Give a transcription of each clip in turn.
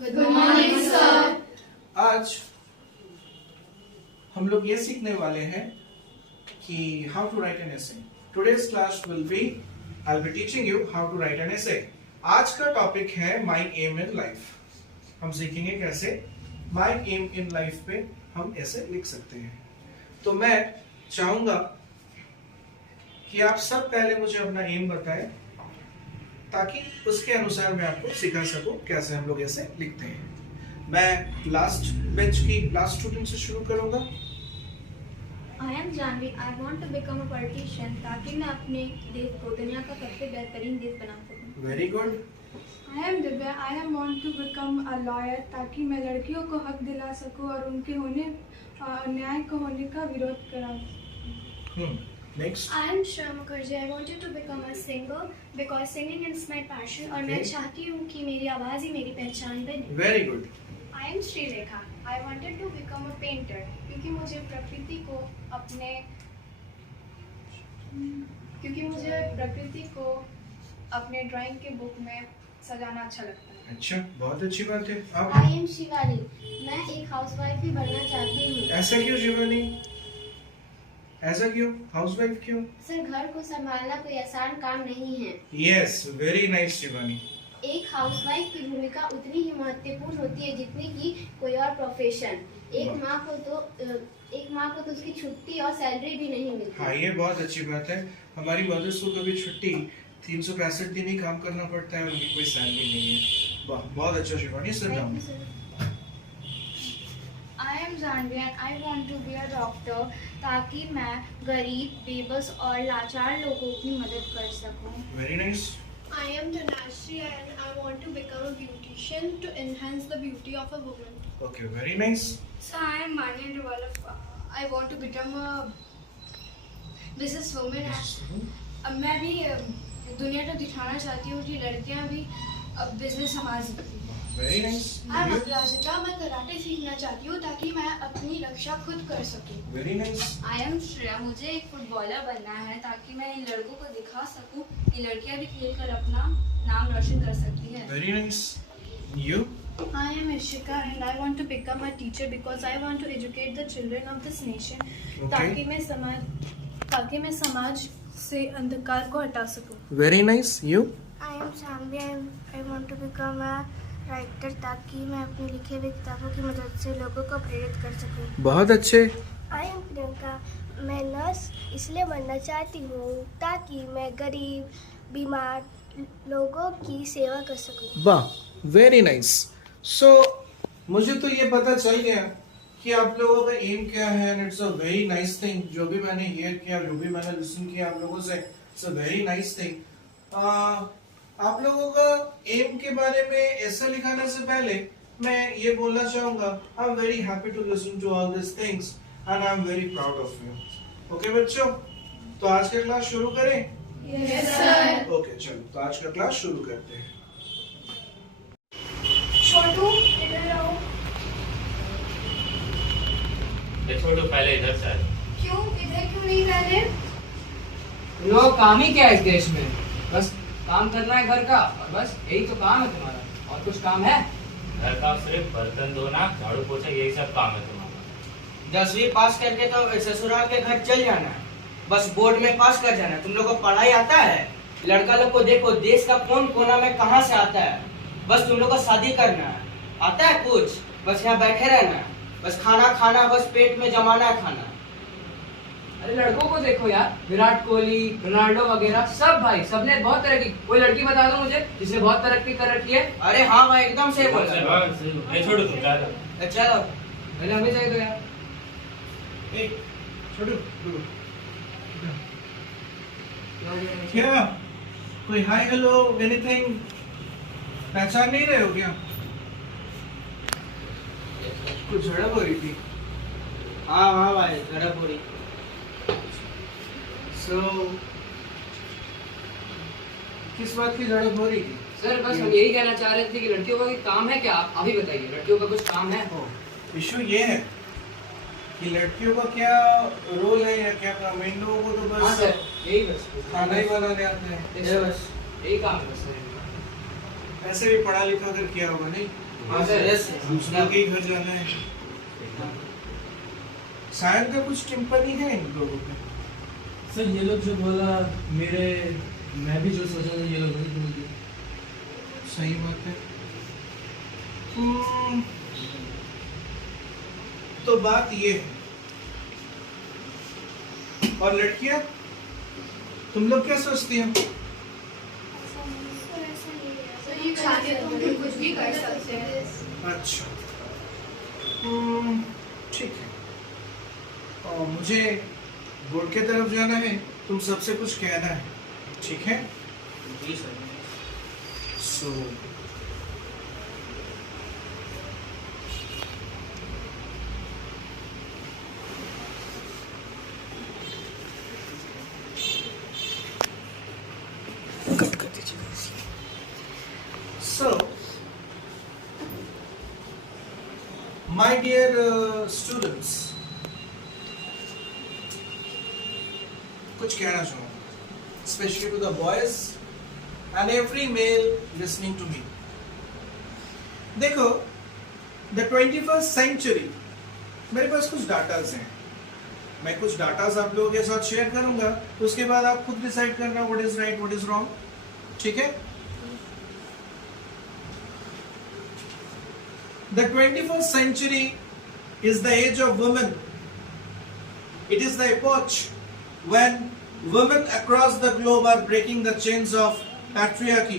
Good morning sir. आज हम लोग ये सीखने वाले हैं कि how to write an essay. Today's class will be I will be teaching you how to write an essay. आज का टॉपिक है माय एम इन लाइफ। हम सीखेंगे कैसे माय एम इन लाइफ पे हम ऐसे लिख सकते हैं। तो मैं चाहूंगा कि आप सब पहले मुझे अपना एम बताएं ताकि उसके अनुसार मैं आपको सिखा सकूं कैसे हम लोग ऐसे लिखते हैं। मैं लास्ट बेंच की लास्ट स्टूडेंट से शुरू करूंगा। I am Janvi. I want to become a politician ताकि मैं अपने देश को दुनिया का सबसे बेहतरीन देश बना सकूं। Very good. I am Divya. I am want to become a lawyer ताकि मैं लड़कियों को हक दिला सकूं और उनके अन्याय को होने का विरोध करा। Next. I am Shreya Mukherjee. I wanted to become a singer because singing is my passion और मैं चाहती हूँ कि मेरी आवाज़ ही मेरी पहचान बने। Very good. I am Srilekha. I wanted to become a painter क्योंकि मुझे प्रकृति को अपने ड्राइंग के बुक में सजाना अच्छा लगता है। अच्छा, बहुत अच्छी बात है। आप I am शिवानी। मैं एक हाउसवाइफ भी बनना चाहती हूँ। ऐसा क्यों शिवानी? ऐसा क्यों? हाउसवाइफ क्यों? सर, घर को संभालना कोई आसान काम नहीं है। Yes, very nice Shivani. एक हाउसवाइफ की भूमिका उतनी ही महत्वपूर्ण होती है जितनी कि कोई और प्रोफेशन। एक माँ को तो उसकी छुट्टी और सैलरी भी नहीं मिलती। हाँ, ये बहुत अच्छी बात है। हमारी मदर्स को कभी छुट्टी 365 दिन ही काम करना पड़ता है, उनकी कोई सैलरी नहीं है। वाह, बहुत अच्छा शिवानी। सर नाम। I am Janvi and I want to be a doctor ताकि मैं गरीब, बेबस और लाचार लोगों की मदद कर सकूं। Very nice. I am Tanashri and I want to become a beautician to enhance the beauty of a woman. Okay, very nice. So I am Mani Andwala. I want to become a businesswoman. मैं भी दुनिया को दिखाना चाहती हूँ कि लड़कियाँ भी बिजनेस संभाल सकती हैं। Very nice. I am Aprazita. मैं कराटे सीखना चाहती हूँ ताकि मैं अपनी रक्षा खुद कर सकूँ। Very nice. I am Shreya. मुझे एक फुटबॉलर बनना है ताकि मैं इन लड़कों को दिखा सकूं कि लड़कियां भी खेलकर अपना नाम रोशन कर सकती हैं। Very nice. You? I am Ishika and I want to become a teacher because I want to educate the children of this nation. ताकि मैं समाज से अंधकार को हटा सकूं। Very nice. You? I am Sanvi. I want to become a writer ताकि मैं अपनी लिखे हुए किताबों की मदद से लोगों को प्रेरित कर सकूं। बहुत अच्छे। I am Priyanka. मैं नर्स इसलिए बनना चाहती हूँ ताकि मैं गरीब, बीमार लोगों की सेवा कर सकूं। वाह, वेरी नाइस। सो मुझे तो ये पता चल गया कि आप लोगों का एम क्या है and it's a very nice thing. जो भी मैंने हियर किया, जो भी मैंने लिसन किया आप लोगों से, it's a very nice thing. आप लोगों का एम के बारे में ऐसा लिखाने से पहले मैं ये बोलना चाहूंगा, I am very happy to listen to all this things and I am very proud of you. Okay बच्चों, तो आज का क्लास शुरू करें? Yes sir. ओके, चलो तो आज का क्लास शुरू करते हैं। छोटू, इधर आओ। ये छोटू पहले इधर से। क्यों इधर क्यों नहीं पहले? लोग काम ही क्या है इस देश में? बस काम करना है घर का, और बस यही तो काम है तुम्हारा। और कुछ काम है? घर का सिर्फ बर्तन धोना, झाड़ू पोछा, यही सब काम है तुम्हारा। 10वीं पास करके तो ससुराल के घर चल जाना है, बस बोर्ड में पास कर जाना है। तुम लोग को पढ़ाई आता है? लड़का लोग को देखो, देश का कौन कोना में कहाँ से आता है। बस तुम लोग को शादी करना है, आता है कुछ? बस यहाँ बैठे रहना है, बस खाना खाना, बस पेट में जमाना है खाना। अरे लड़कों को देखो यार, विराट कोहली, रोनाल्डो वगैरह सब भाई, सबने बहुत तरक्की। कोई लड़की बता दो मुझे जिसने बहुत तरक्की कर रखी है। अरे हाँ भाई, एकदम सही बोल रहे हो। ये छोटू तुम जा रहे हो। चलो पहले हमें चाहिए तो यार। छोटू, क्या कोई हाय हेलो एनीथिंग पहचान नहीं रहे हो क्या? कुछ झड़प हो रही थी? हाँ भाई, झड़प हो रही। सो किस बात की झड़प हो रही थी? सर बस हम यही कहना चाह रहे थे कि लड़कियों का काम है क्या, आप अभी बताइए। लड़कियों का कुछ काम है? इशू ये है कि लड़कियों का क्या रोल है या क्या काम है। इन लोगों को तो हाँ बस सर, यही बस खाना ही बनाने आते हैं। बस यही काम है बस। ऐसे भी पढ़ा लिखा कर किया होगा नहीं? हाँ सर, यस दूसरों के ही घर जाना है। सायन का कुछ टिम्पणी है इन लोगों पे? सर ये लोग जो बोला मैं भी जो सोचा था ये लोग वही बोल दिए। सही बात है। तो बात ये है, और लड़कियां तुम लोग क्या सोचती हो? चाहते तो हम कुछ भी कर सकते हैं। अच्छा, ठीक है। और मुझे बोर्ड के तरफ जाना है, तुम सबसे कुछ कहना है, ठीक है? जी सर। सो कट कर दीजिए। So, my dear students, कुछ कहना चाहूँगा, especially to the boys and every male listening to me. देखो, the 21st century, मेरे पास कुछ डाटाज हैं, मैं कुछ डाटाज आप लोगों के साथ शेयर करूंगा, उसके बाद आप खुद डिसाइड करना what is right, what is wrong, ठीक है? The 21st century is the age of women. It is the epoch when women across the globe are breaking the chains of patriarchy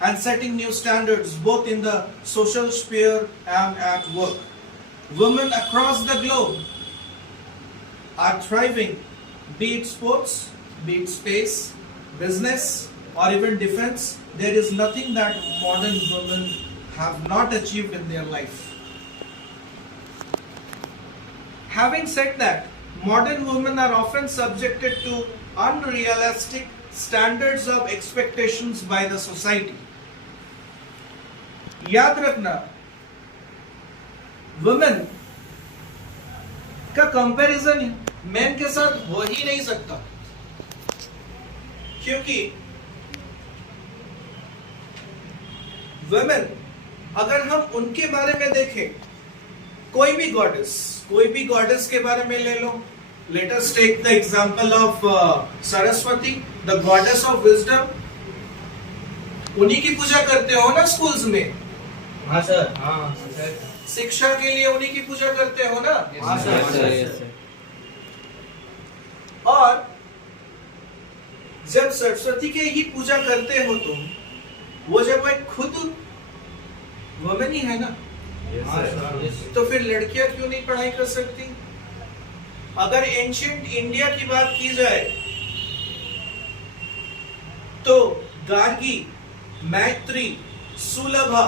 and setting new standards both in the social sphere and at work. Women across the globe are thriving, be it sports, be it space, business, or even defense. There is nothing that modern women have not achieved in their life. Having said that, modern women are often subjected to unrealistic standards of expectations by the society. याद रखना, women का comparison man के साथ हो ही नहीं सकता, क्योंकि women अगर हम उनके बारे में देखें, कोई भी गॉडेस के बारे में ले लो, let us take the example of Saraswati, the goddess of wisdom. उन्हीं की पूजा करते हो ना स्कूल्स में? हाँ सर। हाँ सर। शिक्षा के लिए उन्हीं की पूजा करते हो ना? हाँ सर। और जब सरस्वती के ही पूजा करते हो तुम, वो जब वह खुद वुमेन ही है ना, तो फिर लड़कियां क्यों नहीं पढ़ाई कर सकती? अगर एंशिएंट इंडिया की बात की जाए तो गार्गी, मैत्री, सुलभा,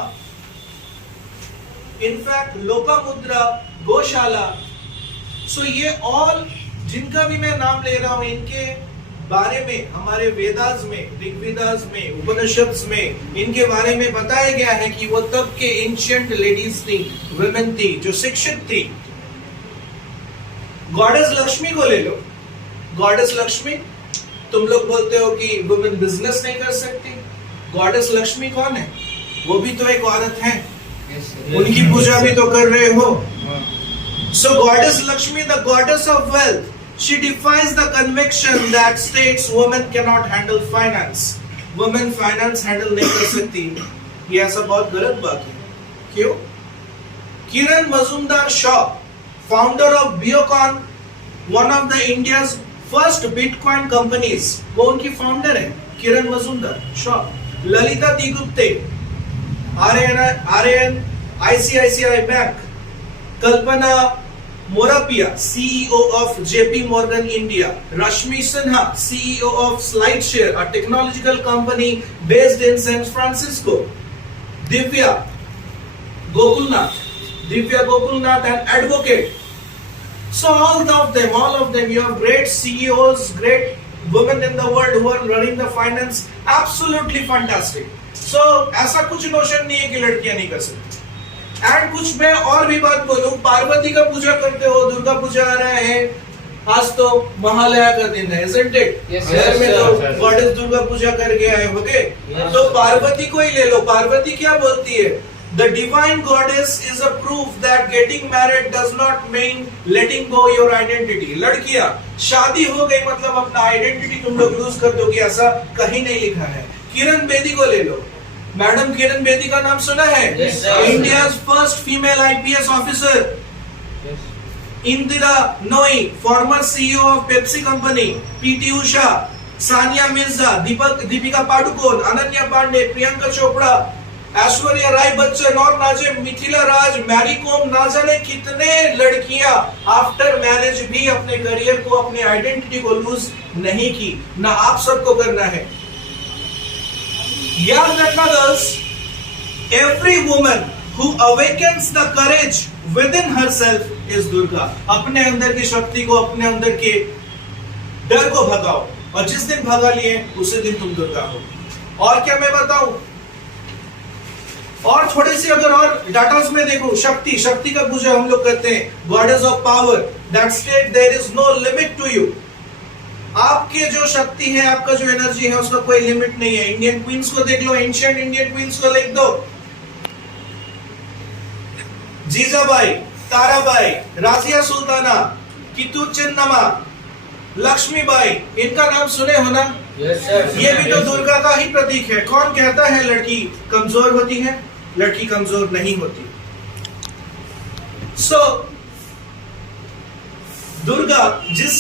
इनफैक्ट लोपामुद्रा, गौशाला, सो ये ऑल जिनका भी मैं नाम ले रहा हूं, इनके बारे में हमारे वेदास में, ऋग्वेदास में, उपनिषद्स में इनके बारे में बताया गया है कि वो तब के एंशिएंट लेडीज थी, वुमेन थी, जो शिक्षित थी। गॉडेस लक्ष्मी को ले लो, गॉडेस लक्ष्मी, तुम लोग बोलते हो कि वुमेन बिजनेस नहीं कर सकती, गॉडेस लक्ष्मी कौन है? वो भी तो एक औरत है, उनकी पूजा भी तो कर रहे हो। So goddess Lakshmi, the goddess of wealth, she defies the conviction that states women cannot handle finance. Women finance handle नहीं कर सकती, ये ऐसा बहुत गलत बात है। क्यों? किरण Mazumdar Shaw, founder of Biocon, one of the India's first Bitcoin companies, वो उनकी फाउंडर है, Kiran Mazumdar Shaw. Lalita Digupte, RN, ICICI bank, Kalpana Morapia, CEO of JP Morgan India, Rashmi Sinha, CEO of SlideShare, a technological company based in San Francisco, Divya Gokulnath, an advocate. So all of them, you have great CEOs, great women in the world who are running the finance, absolutely fantastic. So ऐसा कुछ notion नहीं है कि लड़कियां नहीं कर सकती। And कुछ मैं और भी बात बोलूं, पार्वती का पूजा करते हो, दुर्गा पूजा आ रहा है, आज तो महालया का दिन है, isn't it? शहर में तो गॉडेस दुर्गा पूजा करके आए होंगे, तो पार्वती को ही ले लो। पार्वती क्या बोलती है The divine goddess is a proof that getting married does not mean letting go your identity. लड़कियां, शादी हो गई मतलब अपना आइडेंटिटी तुम लोग लूज कर दोगे, ऐसा कहीं नहीं लिखा है। किरण बेदी को ले लो, मैडम किरण बेदी का नाम सुना है? India's first female IPS officer. Indira Nooyi, former CEO of Pepsi company. PT Usha, Sania Mirza, Deepika Padukone, Ananya Pandey, Priyanka Chopra, Aishwarya Rai Bachchan और नाजे मिथिला राज, मैरी कॉम, ना जाने कितने लड़कियां आफ्टर मैरिज भी अपने करियर को, अपने आइडेंटिटी को लूज नहीं की। ना आप सबको करना है। याद रखना girls, every woman who awakens the courage with in herself is Durga. अपने अंदर की शक्ति को, अपने अंदर के डर को भगाओ, और जिस दिन भगा लिए उसी दिन तुम दुर्गा हो। और क्या मैं बताऊं, और थोड़ी सी अगर और डाटास में देखो, शक्ति, शक्ति का पूजा हम लोग करते हैं, goddess of power, that state there is no limit to you. आपके जो शक्ति है, आपका जो एनर्जी है, उसका कोई लिमिट नहीं है। इंडियन क्वींस को देख लो, एंशिएंट इंडियन क्वींस को लिख दो, जीजाबाई, ताराबाई, राजिया सुल्ताना, कितू चिन्नमा, लक्ष्मीबाई, इनका नाम सुने हो ना? ये भी तो दुर्गा का ही प्रतीक है। कौन कहता है लड़की कमजोर होती है? लड़की कमजोर नहीं होती। दुर्गा, जिस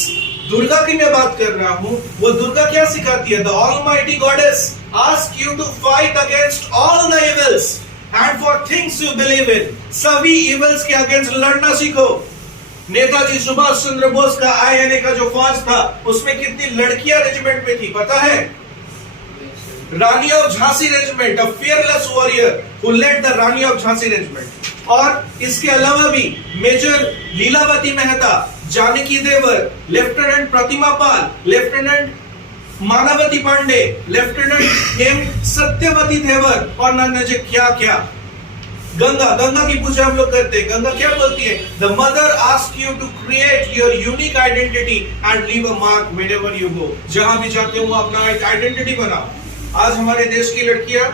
दुर्गा की मैं बात कर रहा हूं, वो दुर्गा क्या सिखाती है? The almighty goddess ask you to fight against all the evils and for things you believe in. सभी इविल्स के अगेंस्ट लड़ना सीखो। नेताजी सुभाष चंद्र बोस का INA का जो फौज था, उसमें कितनी लड़कियां रेजिमेंट में थी पता है? Rani of Jhansi regiment, a fearless warrior who led the Rani of Jhansi regiment. और इसके अलावा भी major Lilavati Mehta, Janaki Devar, lieutenant Pratima Pal, lieutenant Manvati Pandey, lieutenant M Satyavati Devar, और न जाने क्या क्या। गंगा, गंगा की पूजा हम लोग करते हैं। गंगा क्या बोलती है? The mother ask you to create your unique identity and leave a mark wherever you go. जहां भी जाते हो अपना एक आइडेंटिटी बनाओ। आज हमारे देश की लड़कियां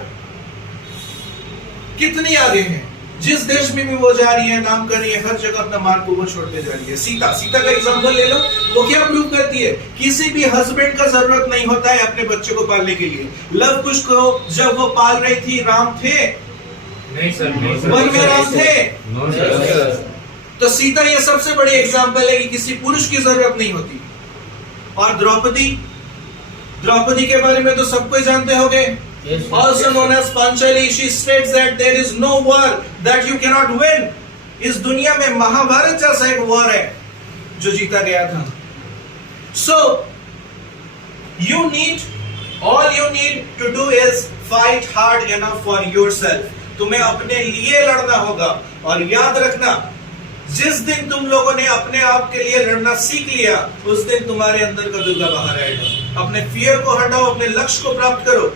कितनी आगे हैं। जिस देश में भी वो जा रही है, नाम कर रही है, हर जगह अपना मार्क को वो छोड़ते जा रही है। सीता, सीता का एग्जांपल ले लो, वो क्या प्रूव करती है? किसी भी हस्बैंड का जरूरत नहीं होता है अपने बच्चे को पालने के लिए। लव कुश को जब वो पाल रही थी, राम थे? नहीं सर, वन में राम थे? तो सीता ये सबसे बड़ी एग्जांपल है कि किसी पुरुष की जरूरत नहीं होती। और द्रौपदी, द्रौपदी के बारे में तो सबको जानते होंगे। Also known as Panchali, she states that there is no war that you cannot win. इस दुनिया में महाभारत जैसा एक वॉर है जो जीता गया था। So all you need to do is fight hard enough for yourself. तुम्हें अपने लिए लड़ना होगा। और याद रखना, जिस दिन तुम लोगों ने अपने आप के लिए लड़ना सीख लिया, उस दिन तुम्हारे अंदर का दुर्गा बाहर आएगा। अपने फियर को हटाओ, अपने लक्ष्य को प्राप्त करो।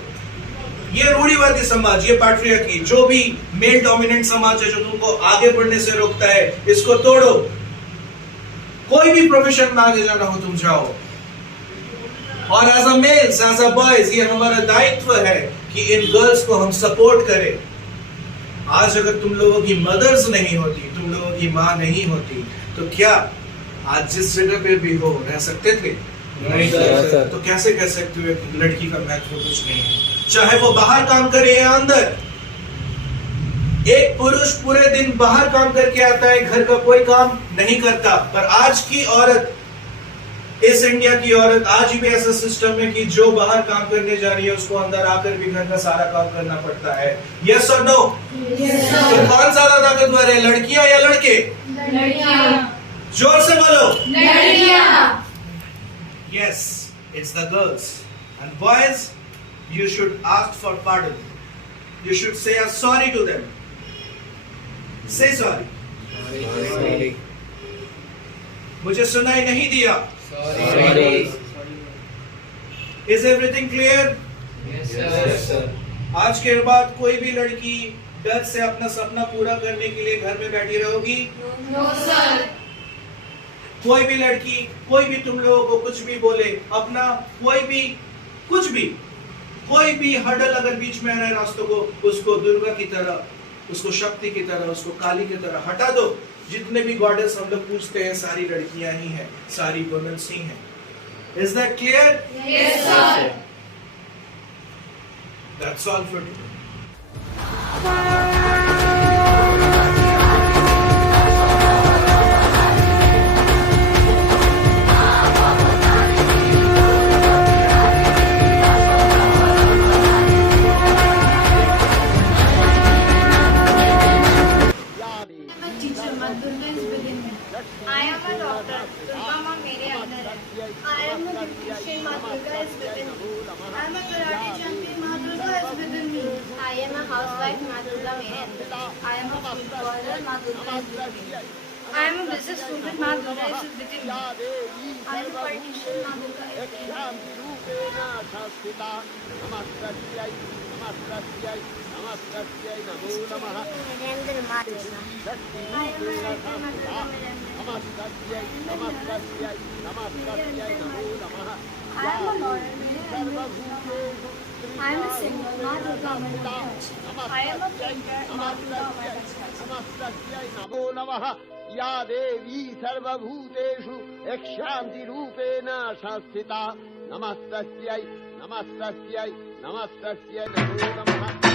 ये रूढ़िवादी समाज, ये पैट्रियार्की, जो भी मेल डोमिनेंट समाज है जो तुमको आगे बढ़ने से रोकता है, इसको तोड़ो। कोई भी प्रोफेशन में आगे जाना हो तुम जाओ। और as a males, as a boys, ये हमारा दायित्व है कि इन गर्ल्स को हम सपोर्ट करें। आज अगर तुम लोगों की मदर्स नहीं होती, तुम लोगों की माँ नहीं होती, तो क्या आज जिस जगह पे भी हो रह सकते थे? नहीं सर। तो कैसे कह सकते हो कि लड़की का महत्व कुछ नहीं है? चाहे वो बाहर काम करे या अंदर। एक पुरुष पूरे दिन बाहर काम करके आता है, घर का कोई काम नहीं करता। पर आज की औरत, इस इंडिया की औरत, आज भी ऐसा सिस्टम है कि जो बाहर काम करने जा रही है उसको अंदर आकर भी घर का सारा काम करना पड़ता है। यस और नो? तो कौन ज्यादा ताकतवर है, लड़कियां या लड़के? लड़कियां। जोर से बोलो। लड़कियां। Yes, it's the girls. And boys, you should ask for pardon. You should say a sorry to them. Say sorry. Sorry. मुझे सुनाई नहीं दिया। Sorry. Is everything clear? Yes, sir. आज के बाद कोई भी लड़की डर से अपना सपना पूरा करने के लिए घर में बैठी रहोगी? No sir. कोई भी लड़की, कोई भी तुम लोगों को कुछ भी बोले, अपना कोई भी हर्डल अगर बीच में आ रहा है रास्तों को, उसको दुर्गा की तरह उसको शक्ति की तरह, उसको काली की तरह हटा दो। जितने भी गॉडेस हम लोग पूछते हैं सारी लड़कियां ही हैं, सारी वुमेन्स ही हैं। Is that clear? Yes, sir. That's all for today. Teacher, Maa Durga is within me. I am a doctor. Durga Maa मेरे अंदर है. I am a beautician. Maa Durga is within me. I am a karate champion. Maa Durga is within me. I am a housewife, माँ दुर्गा मेरे अंदर है। I am a footballer, Maa Durga is with me. I am a business student. Maa Durga is within me. I am a politician. Maa Durga is within me. मेरे अंदर माँ Durga I am a writer. Maa Durga मेरे अंदर है. I am a lawyer. मेरे अंदर है. I am a singer. Maa Durga मेरे अंदर है. I am a painter. Maa Durga मेरे अंदर है. नमो नमः या देवी सर्वभूतेषु यक्षान्ति रूपेण संस्थिता नमस्तस्यै नमस्तस्यै नमस्तस्यै नमो नमः।